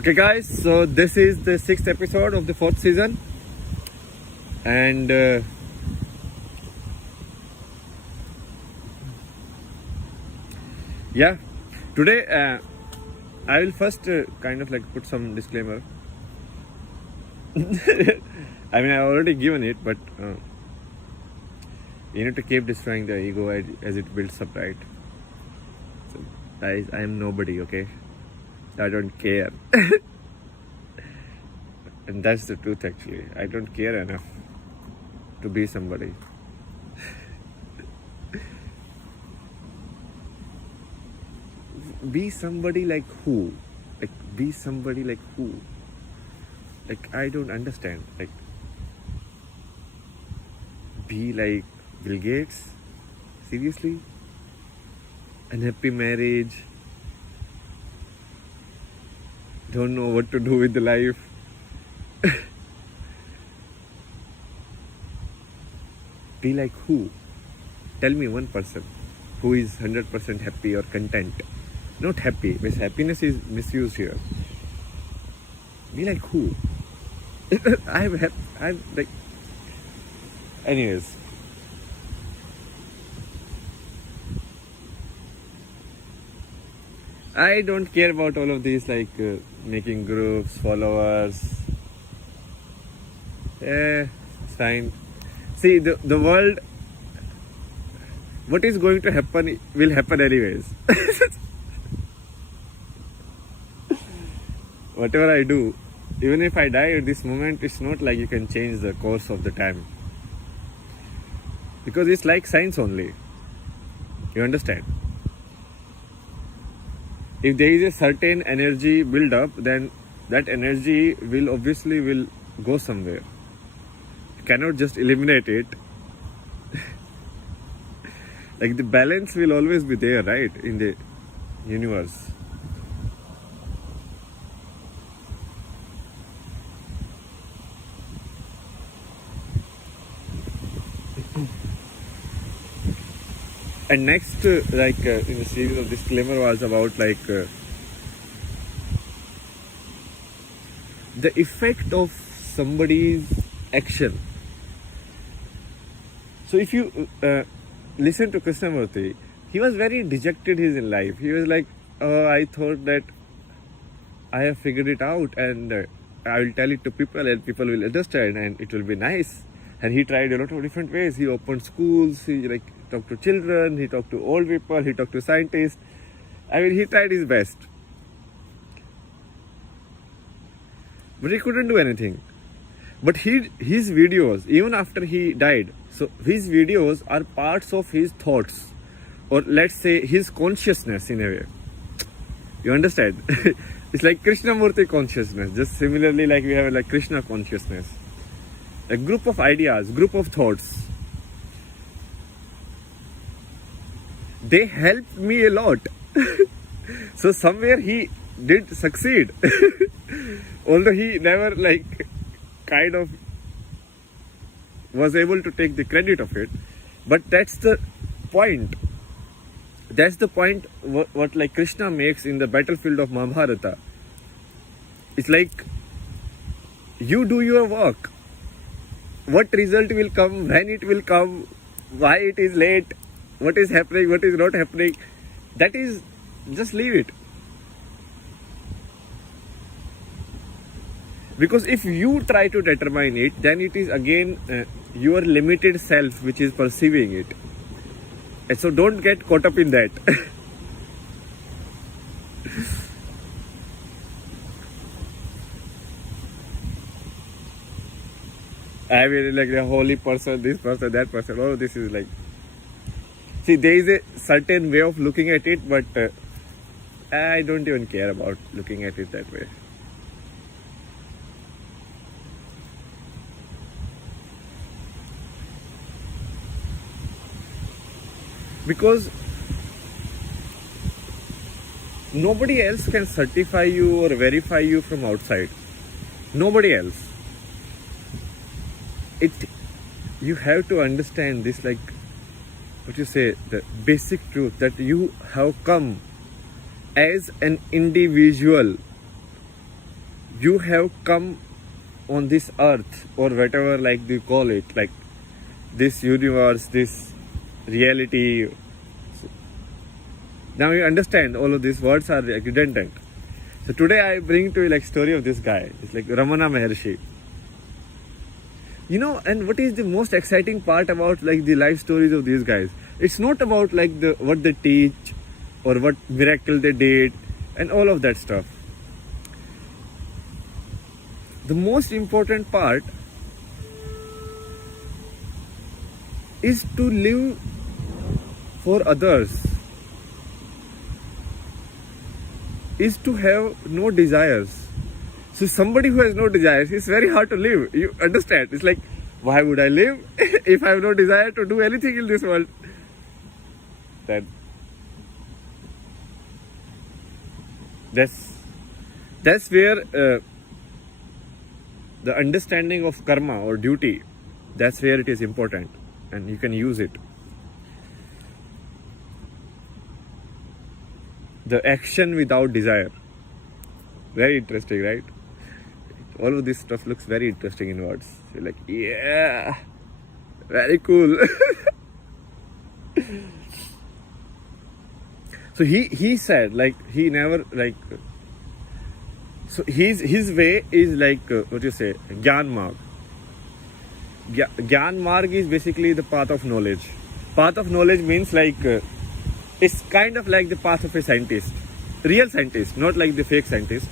Okay, guys, so this is the 6th episode of the 4th season, and yeah, today I will first kind of like put some disclaimer. I mean, I've already given it, but you need to keep destroying the ego as it builds up, right? So, guys, I am nobody, okay? I don't care. And that's the truth, actually. I don't care enough to be somebody. Be somebody like who? Like, be somebody like who? Like, I don't understand. Like, be like Bill Gates? Seriously? Unhappy marriage? Don't know what to do with the life? Be like who? Tell me one person who is 100% happy or content. Not happy, because happiness is misused here. Be like who? I'm like. Anyways. I don't care about all of these, like making groups, followers. It's fine. See, the world, what is going to happen will happen anyways. Whatever I do, even if I die at this moment, it's not like you can change the course of the time. Because it's like science only. You understand? If there is a certain energy build up, then that energy will obviously go somewhere. You cannot just eliminate it. Like the balance will always be there, right, in the universe. And next, in the series of disclaimer was about the effect of somebody's action. So if you listen to Krishnamurti, he was very dejected in life. He was like, oh, I thought that I have figured it out and I will tell it to people and people will understand and it will be nice. And he tried a lot of different ways. He opened schools, he talked to children, he talked to old people, he talked to scientists. I mean, he tried his best. But he couldn't do anything. But his videos, even after he died, so his videos are parts of his thoughts, or let's say his consciousness in a way. You understand? It's like Krishnamurti consciousness, just similarly like we have like Krishna consciousness. A group of ideas, group of thoughts. They helped me a lot. So somewhere he did succeed. Although he never kind of was able to take the credit of it. But that's the point. That's the point what like Krishna makes in the battlefield of Mahabharata. It's like you do your work. What result will come, when it will come, why it is late, what is happening, what is not happening. That is, just leave it. Because if you try to determine it, then it is again your limited self which is perceiving it. And so don't get caught up in that. I mean, like the holy person, this person, that person. Oh, this is like. See, there is a certain way of looking at it, but I don't even care about looking at it that way. Because nobody else can certify you or verify you from outside. Nobody else. You have to understand this, like what you say, the basic truth that you have come as an individual you have come on this earth, or whatever like you call it, like this universe, this reality. Now you understand all of these words are like redundant. So today I bring to you like story of this guy. It's like Ramana Maharshi. You know, and what is the most exciting part about like the life stories of these guys? It's not about like the what they teach or what miracle they did and all of that stuff. The most important part is to live for others, is to have no desires. So somebody who has no desires, it's very hard to live. You understand? It's like, why would I live if I have no desire to do anything in this world? That's where the understanding of karma or duty, that's where it is important, and you can use it. The action without desire. Very interesting, right? All of this stuff looks very interesting in words. You're like, yeah, very cool. So he said like he never like. So his way is like what you say, Gyan Marg. Gyan Marg is basically the path of knowledge. Path of knowledge means like it's kind of like the path of a scientist, real scientist, not like the fake scientist.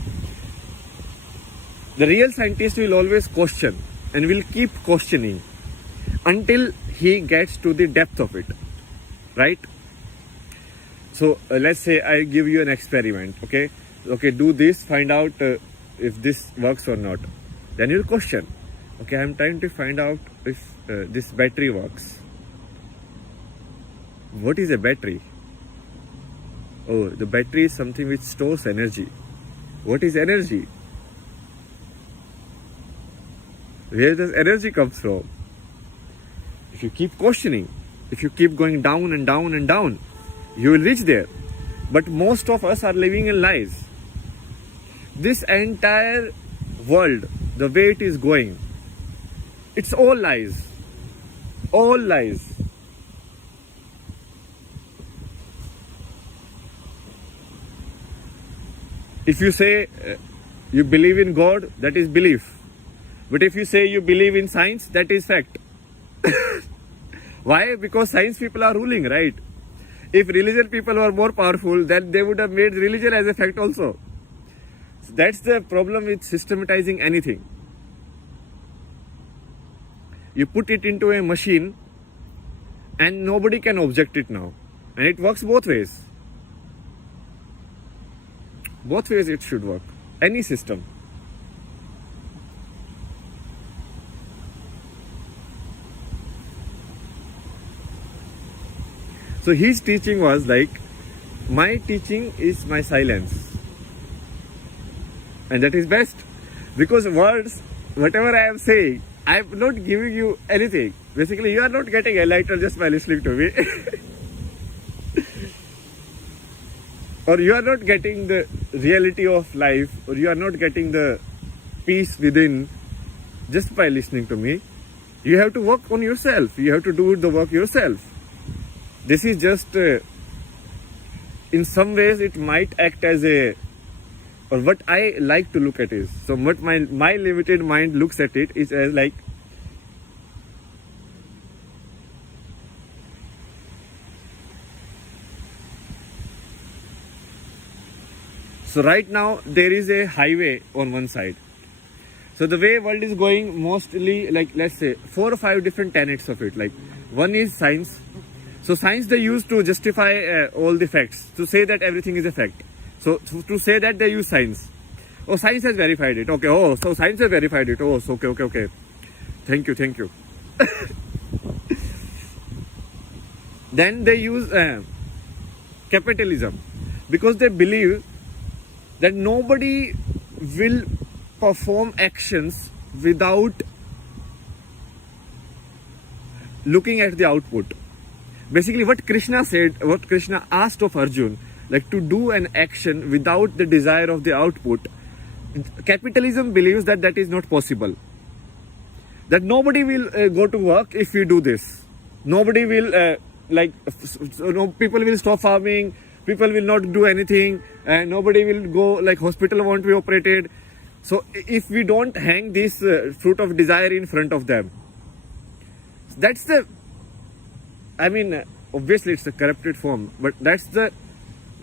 The real scientist will always question and will keep questioning until he gets to the depth of it, right? So let's say I give you an experiment, okay, do this, find out if this works or not. Then you'll question, okay, I'm trying to find out if this battery works. What is a battery? Oh, the battery is something which stores energy. What is energy? Where does energy come from? If you keep questioning, if you keep going down and down and down, you will reach there. But most of us are living in lies. This entire world, the way it is going, it's all lies. All lies. If you say you believe in God, that is belief. But if you say you believe in science, that is fact. Why? Because science people are ruling, right? If religion people were more powerful, then they would have made religion as a fact also. So that's the problem with systematizing anything. You put it into a machine and nobody can object it now. And it works both ways. Both ways it should work. Any system. So his teaching was like, my teaching is my silence. And that is best. Because words, whatever I am saying, I am not giving you anything. Basically, you are not getting enlightened just by listening to me. Or you are not getting the reality of life, or you are not getting the peace within just by listening to me. You have to work on yourself. You have to do the work yourself. This is just, in some ways, it might act as a, or what I like to look at is, so what my limited mind looks at it is as like, so right now there is a highway on one side. So the way world is going, mostly like, let's say 4 or 5 different tenets of it. Like one is science. So science they use to justify all the facts, to say that everything is a fact. So to say that they use science. Oh, science has verified it. Okay. Oh, so science has verified it. Oh, so okay. Thank you. Then they use capitalism, because they believe that nobody will perform actions without looking at the output. Basically what Krishna said, what Krishna asked of Arjun, like to do an action without the desire of the output, capitalism believes that that is not possible. That nobody will go to work if we do this. Nobody will people will stop farming. People will not do anything, and nobody will go, like, hospital won't be operated. So if we don't hang this fruit of desire in front of them, that's the, I mean, obviously it's a corrupted form, but that's the,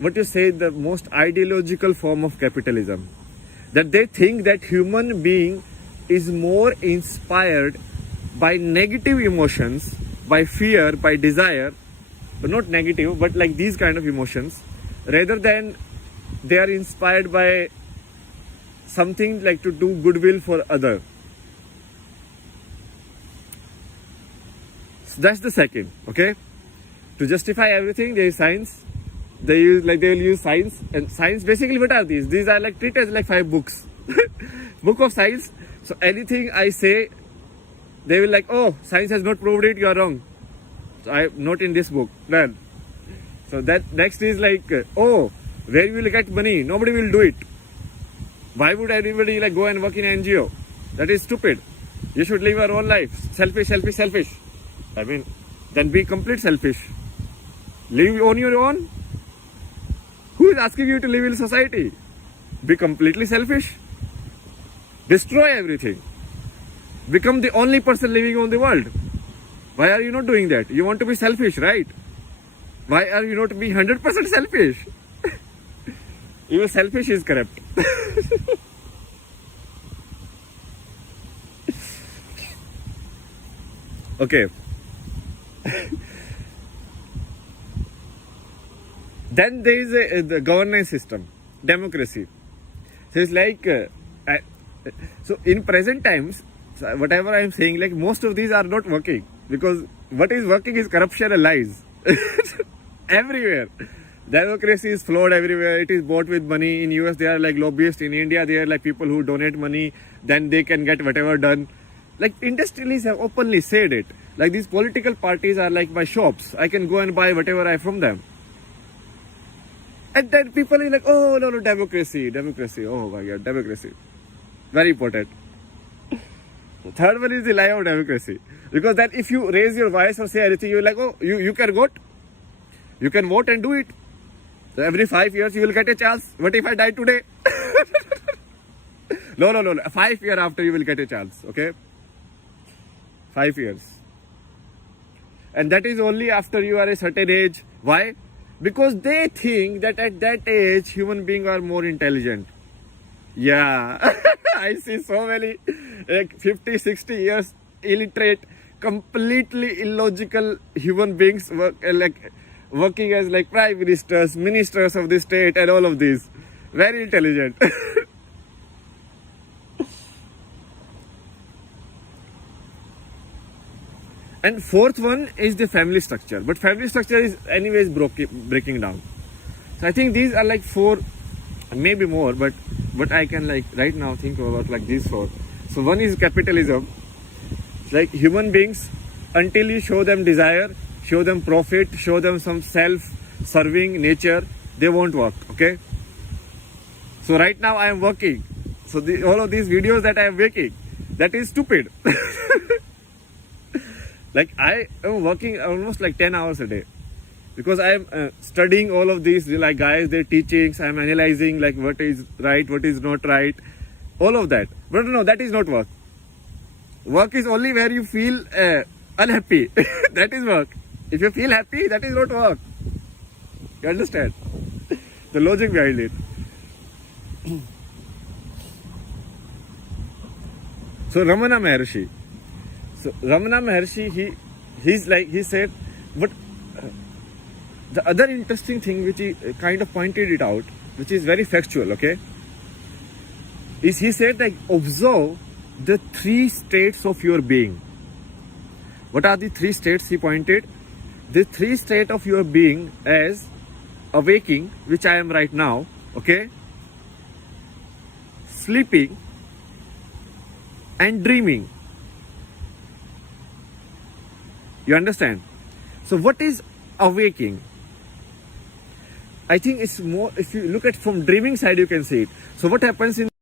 what you say, the most ideological form of capitalism. That they think that human being is more inspired by negative emotions, by fear, by desire, but not negative, but like these kind of emotions, rather than they are inspired by something like to do goodwill for other. So that's the second, okay? To justify everything, there is science. They will use science, and science basically, what are these? These are like treated as like 5 books, book of science. So anything I say, they will like, oh, science has not proved it, you are wrong. So I'm not in this book. Done. So that next is like, oh, where will you get money? Nobody will do it. Why would anybody like go and work in an NGO? That is stupid. You should live your own life. Selfish, selfish, selfish. I mean, then be complete selfish. Live on your own. Who is asking you to live in society? Be completely selfish. Destroy everything. Become the only person living on the world. Why are you not doing that? You want to be selfish, right? Why are you not be 100% selfish? Even selfish is corrupt. Okay. Then there is the governance system, democracy. So it's like, so in present times, whatever I am saying, like most of these are not working, because what is working is corruption and lies. Everywhere. Democracy is flawed everywhere. It is bought with money. In US, they are like lobbyists. In India, they are like people who donate money. Then they can get whatever done. Like industrialists have openly said it. Like these political parties are like my shops. I can go and buy whatever I from them. And then people are like, oh, no, democracy. Oh my God, democracy. Very important. Third one is the lie of democracy. Because then if you raise your voice or say anything, you're like, oh, you can vote. You can vote and do it. So every 5 years you will get a chance. What if I die today? No. 5 years after you will get a chance. Okay? 5 years. And that is only after you are a certain age. Why? Because they think that at that age human beings are more intelligent. Yeah. I see so many like 50, 60 years illiterate, completely illogical human beings working as like prime ministers of the state and all of these. Very intelligent. And fourth one is the family structure. But family structure is anyways breaking down. So I think these are like 4, maybe more, but I can like right now think about like these 4. So one is capitalism. Like human beings, until you show them desire, show them profit, show them some self-serving nature, they won't work, okay? So right now I am working. So all of these videos that I am making, that is stupid. Like I am working almost like 10 hours a day. Because I am studying all of these, like guys, their teachings, I am analyzing like what is right, what is not right, all of that. But no, that is not work. Work is only where you feel unhappy. That is work. If you feel happy, that is not work. You understand? The logic behind it. So Ramana Maharshi. So Ramana Maharshi, he said, but the other interesting thing which he kind of pointed it out, which is very factual, okay, is he said like observe the 3 states of your being. What are the 3 states he pointed? The 3 states of your being as awaking, which I am right now, okay, sleeping and dreaming. You understand? So what is awaking? I think it's more, if you look at from dreaming side, you can see it. So what happens in